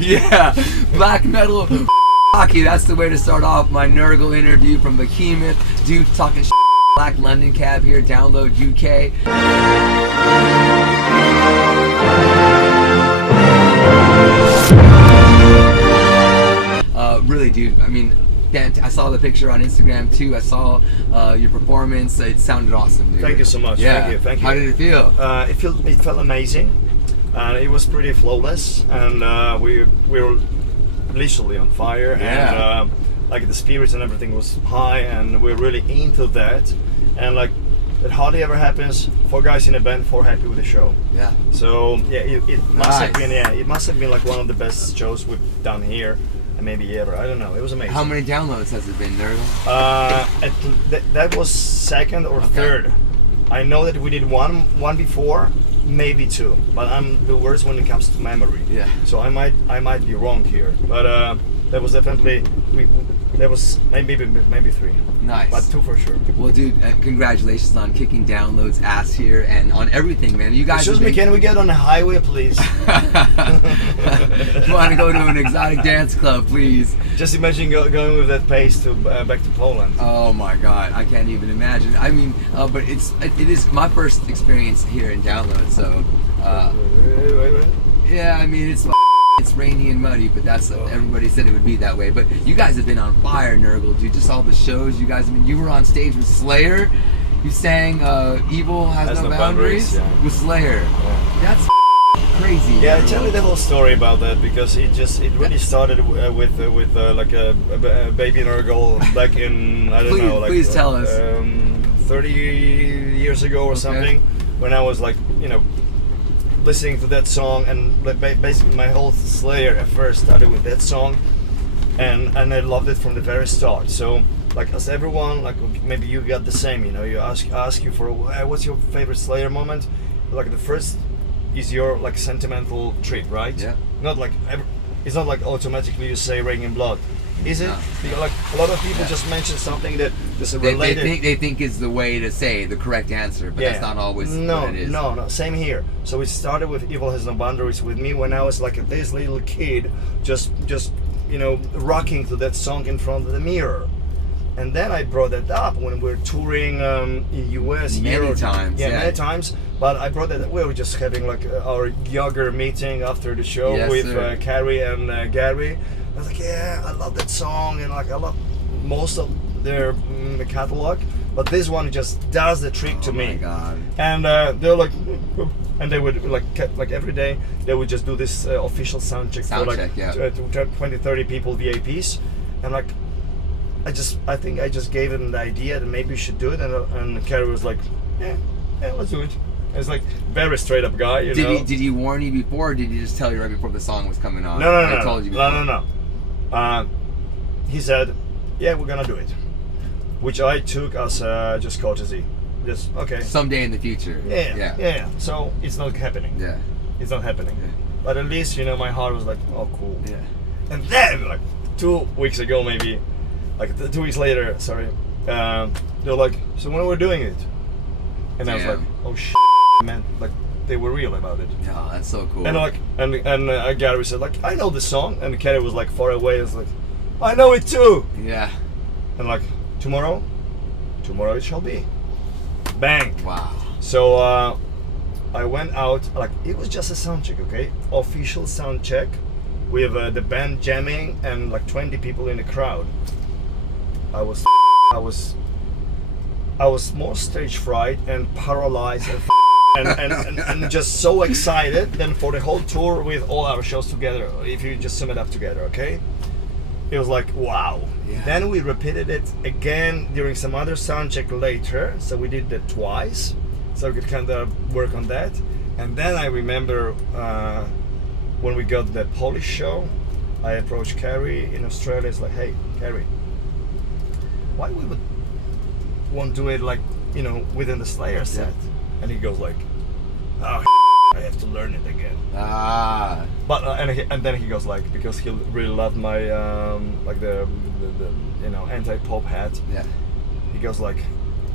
Yeah, black metal. Hockey, that's the way to start off my Nurgle interview from Behemoth. Dude talking Black London Cab here, download UK. Really, dude, I mean, I saw the picture on Instagram too. I saw your performance. It sounded awesome, dude. Thank you so much. Yeah. Thank you. How did it feel? It felt amazing, and it was pretty flawless, and we were literally on fire, and like the spirits and everything was high, and we're really into that, and like it hardly ever happens. 4 guys in a band, 4 happy with the show. Yeah. So yeah, it must have Nice. been it must have been like one of the best shows we've done here, and maybe ever. I don't know. It was amazing. How many downloads has it been, Nurgle? That was second or third. I know that we did one before, maybe 2, but I'm the worst when it comes to memory. Yeah. So I might be wrong here, but that was definitely that was maybe 3. Nice. But 2 for sure. Well, dude, congratulations on kicking downloads ass here and on everything, man. You guys. Excuse me, can we get on the highway, please? You want to go to an exotic dance club, please? Just imagine going with that pace to back to Poland. Oh my God, I can't even imagine. I mean, but it is my first experience here in download, so Wait. yeah. I mean, it's rainy and muddy, but that's everybody said it would be that way. But you guys have been on fire, Nurgle, dude. Just all the shows you guys. I mean, you were on stage with Slayer. You sang "Evil Has No Boundaries" with Slayer. Yeah. That's crazy. Yeah, Nurgle. tell me the whole story about that, because it really started with like a baby Nurgle back in I don't know, like please tell us. 30 years ago or something, when I was like, you know, listening to that song, and basically my whole Slayer at first started with that song, and I loved it from the very start. So like as everyone, like maybe you got the same, you know, you ask you for what's your favorite Slayer moment, like the first is your like sentimental trip, right? Yeah. Not like it's not like automatically you say Raining Blood, is it? No. Because, like a lot of people just mention something that is related. They think is the way to say the correct answer, but that's not always what it is. No, same here. So it started with Evil Has No Boundaries with me when I was like this little kid, just you know, rocking to that song in front of the mirror. And then I brought that up when we were touring in US Many times. many times. But I brought that. We were just having like our Yager meeting after the show with Carrie and Gary. I was like, yeah, I love that song, and like I love most of their catalog, but this one just does the trick to me. Oh my God. And they're like, and they would like every day they would just do this official sound check for like 20-30 people VIPs, and like I think I just gave them the idea that maybe we should do it, and Carrie was like, yeah, let's do it. It's like very straight up guy, you know. Did he warn you before, or did he just tell you right before the song was coming on? No. I told you before. No. He said, yeah, we're gonna do it, which I took as just courtesy, just okay. Someday in the future. Yeah. So it's not happening. Yeah. It's not happening. Yeah. But at least, you know, my heart was like, oh, cool. Yeah. And then like 2 weeks ago, maybe, like 2 weeks later, sorry, they're like, so when we're doing it, and I was like, oh shit, man, like they were real about it. Oh, that's so cool. And like, and Gary said like, I know the song, and Carrie was like far away. I was like, I know it too. Yeah. And like, tomorrow it shall be. Bang. Wow. So I went out, like it was just a sound check, okay? Official sound check with the band jamming and like 20 people in the crowd. I was more stage fright and paralyzed and just so excited than for the whole tour with all our shows together, if you just sum it up together, okay? It was like, wow. Yeah. Then we repeated it again during some other sound check later, so we did that twice, so we could kind of work on that. And then I remember when we got the Polish show, I approached Carrie in Australia. It's like, hey, Carrie, why we would want to do it like, you know, within the Slayer set? And he goes like, oh, I have to learn it again. But and then he goes like, because he really loved my like the you know, anti-pop hat. Yeah. He goes like,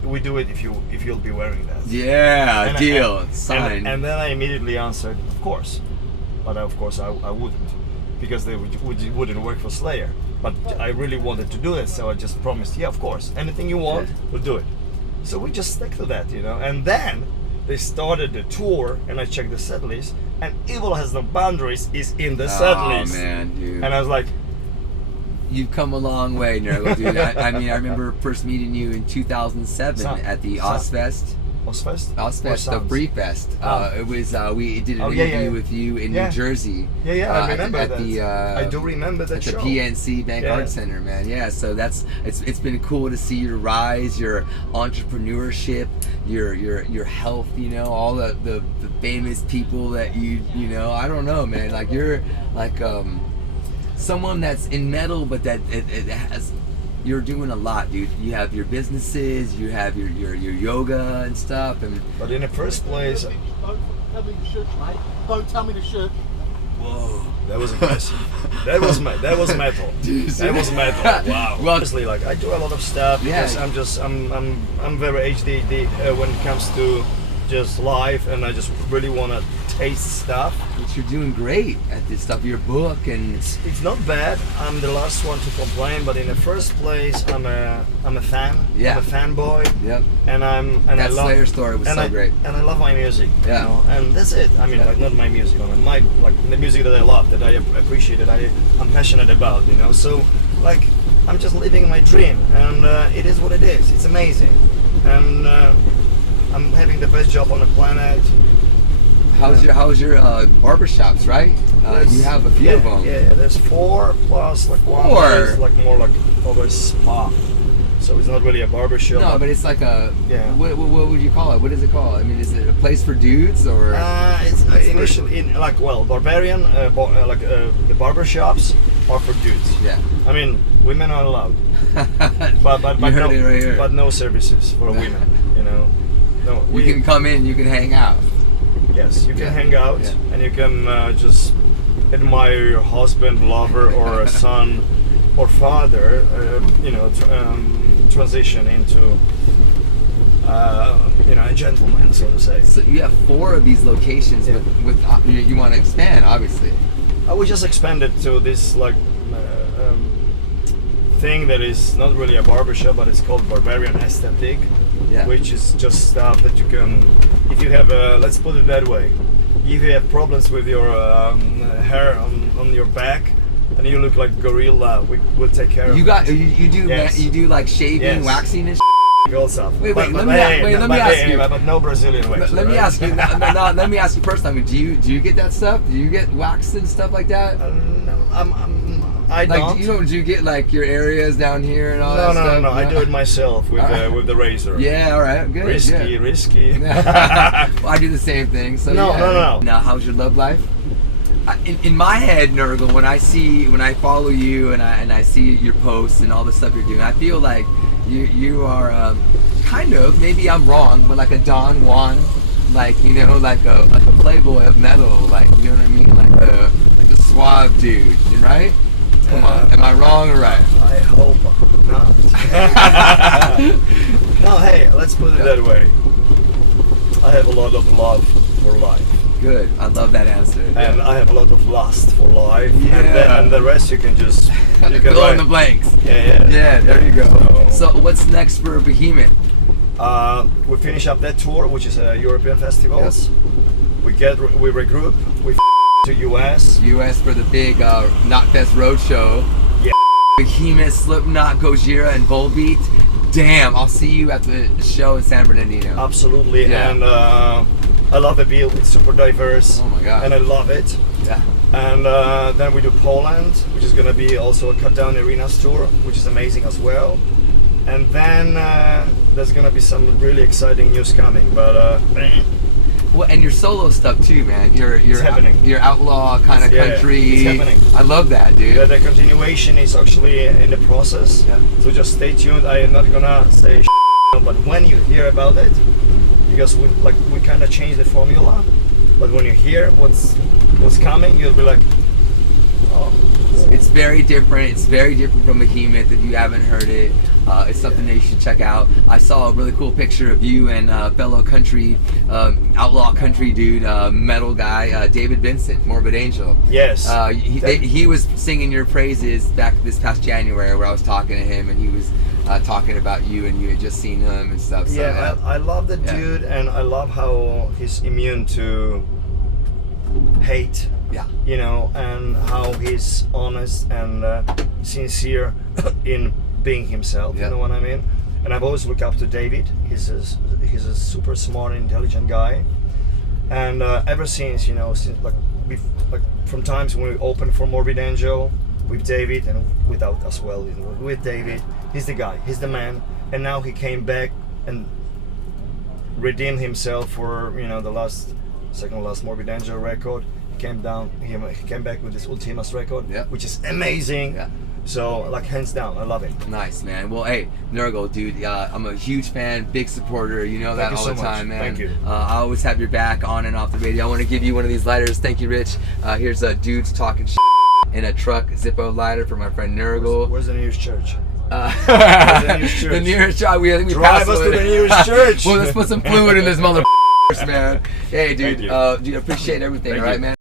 we do it if you'll be wearing that. Yeah, and deal. Sign. And then I immediately answered, of course. but of course I wouldn't, because they wouldn't work for Slayer. But I really wanted to do it, so I just promised, yeah, of course, anything you want, we'll do it. So we just stick to that, you know. And then they started the tour, and I checked the set list, and Evil Has No Boundaries is in the set list. Oh man, dude. And I was like, you've come a long way, Nurgle, dude. I mean, I remember first meeting you in 2007 at the Ozfest. Ozfest, the Free Fest. It was we did an interview with you in New Jersey. I remember at that. The, I do remember that at show. the PNC Bank Arts Center, man. Yeah, so it's been cool to see your rise, your entrepreneurship, your health. You know, all the famous people that you know. I don't know, man. Like you're like someone that's in metal, but that it has. You're doing a lot, dude. You have your businesses, you have your yoga and stuff, and. But in the first place, don't tell me to shoot, mate. Don't tell me to shoot. Whoa, that was impressive. that was metal. That was metal. Wow. Well, honestly, like I do a lot of stuff because I'm very HDD when it comes to just life, and I just really want to taste stuff. But you're doing great at this stuff. Your book and it's not bad. I'm the last one to complain, but in the first place, I'm a fan. Yeah. I'm a fanboy. Yep. And that I love Slayer story was so great. And I love my music. Yeah. You know? And that's it. I mean, like not my music, but my the music that I love, that I appreciate, that I'm passionate about. You know. So like I'm just living my dream, and it is what it is. It's amazing, and I'm having the best job on the planet. How's your barbershops, right? You have a few of them. Yeah, there's 4 plus like 1 is like more like of a spa. So it's not really a barbershop. No, but it's like a what would you call it? What is it called? I mean, is it a place for dudes or? It's initially Barbarian, the barbershops are for dudes. Yeah. I mean, women are allowed, but no services for women. You know, no. You can come in, you can hang out. Yes, you can hang out and you can just admire your husband, lover, or a son or father. Transition into a gentleman, so to say. So you have 4 of these locations with you want to expand, obviously. I would just expand it to this thing that is not really a barbershop, but it's called Barbarian Aesthetic. Yeah. Which is just stuff that you can, if you have let's put it that way, if you have problems with your hair on your back and you look like gorilla, we'll take care of it. You do like shaving, waxing and all stuff. Wait, let me ask you. But no Brazilian wax. Let me ask you. Let me ask you first. I mean, do you get that stuff? Do you get waxed and stuff like that? No, I don't. Do you get like your areas down here and all that stuff? No. I do it myself with the razor. Yeah, all right, good. Risky. Well, I do the same thing. So no. Now, how's your love life? In my head, Nurgle, when I follow you and I see your posts and all the stuff you're doing, I feel like you are kind of, maybe I'm wrong, but like a Don Juan, like like a playboy of metal, like you know what I mean, like a suave dude, right? Come on, am I wrong or right? I hope not. No, hey, let's put it that way. I have a lot of love for life. Good, I love that answer. And I have a lot of lust for life. Yeah. And the rest you can just fill in the blanks. Yeah, there you go. So what's next for Behemoth? We finish up that tour, which is European festivals. Yes. We regroup. We to US for the big Knotfest Roadshow. Yeah. Behemoth, Slipknot, Gojira, and Volbeat. Damn, I'll see you at the show in San Bernardino. Absolutely, and I love the bill. It's super diverse. Oh my god! And I love it. Yeah. And then we do Poland, which is gonna be also a cut down arenas tour, which is amazing as well. And then there's gonna be some really exciting news coming, but. Well, and your solo stuff too, man. Your outlaw kind of country. It's happening. I love that, dude. The continuation is actually in the process. Yeah. So just stay tuned. I am not gonna say but when you hear about it, because we kind of changed the formula. But when you hear what's coming, you'll be like, oh. It's very different. It's very different from Behemoth. If you haven't heard it, it's something that you should check out. I saw a really cool picture of you and fellow country, outlaw country dude, metal guy, David Vincent, Morbid Angel. Yes. He was singing your praises back this past January, where I was talking to him, and he was talking about you, and you had just seen him and stuff. So, yeah, I love the dude, and I love how he's immune to hate. Yeah. You know, and how he's honest and sincere in being himself. Yeah. You know what I mean? And I've always looked up to David. He's a super smart, intelligent guy. And ever since, you know, from times when we opened for Morbid Angel with David, and without as well, you know, with David, he's the guy, he's the man. And now he came back and redeemed himself for, you know, the second last Morbid Angel record. He came back with this Ultimas record, which is amazing. Yeah. So, like, hands down, I love it. Nice, man. Well, hey, Nurgle, dude, I'm a huge fan, big supporter. You know that all the time, man. Thank you. I always have your back on and off the radio. I want to give you one of these lighters. Thank you, Rich. Here's a dude's talking shit in a truck Zippo lighter for my friend Nurgle. Where's the nearest church? The nearest church. I think we Drive us to the nearest church. Well, let's put some fluid in this mother, man. Hey, dude. Dude, appreciate everything. All right, man.